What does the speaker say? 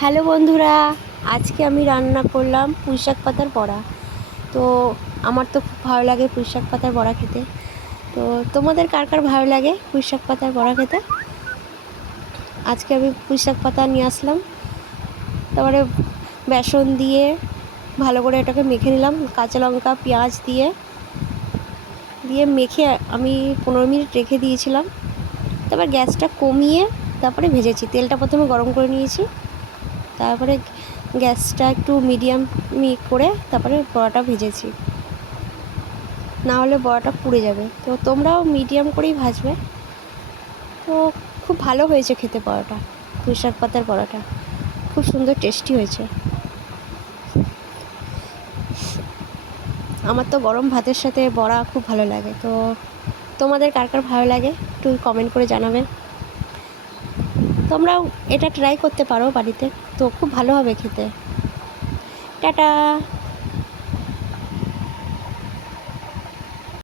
Hello বন্ধুরা, আজকে আমি রান্না করলাম পুঁই শাক পাতার বড়া। তো আমার তো খুব ভালো লাগে পুঁই শাক পাতার বড়া খেতে। তো তোমাদের কার কার ভালো লাগে পুঁই শাক পাতার বড়া খেতে? আজকে আমি পুঁই শাক পাতা নিয়ে আসলাম। তারপরে বেসন দিয়ে ভালো করে এটাকে মেখে নিলাম, কাঁচা লঙ্কা, পেঁয়াজ দিয়ে। দিয়ে মেখে আমি পনেরো মিনিট রেখে দিয়েছিলাম। তারপর গ্যাসটা কমিয়ে তারপরে ভেজেছি। তেলটা প্রথমে গরম করে নিয়েছি। তারপরে গ্যাসটা একটু মিডিয়াম মি করে তারপরে বড়াটা ভেজেছি। না হলে বড়াটা পুড়ে যাবে। তো তোমরাও মিডিয়াম করেই ভাজবে। তো খুব ভালো হয়েছে খেতে বড়াটা, পুঁই শাক পাতার বড়াটা। খুব সুন্দর টেস্টি হয়েছে। আমার তো গরম ভাতের সাথে বড়া খুব ভালো লাগে। তো তোমাদের কার কার ভালো লাগে একটু কমেন্ট করে জানাবে। তোমরাও এটা ট্রাই করতে পারো বাড়িতে। তো খুব ভালো হবে খেতে। টাটা।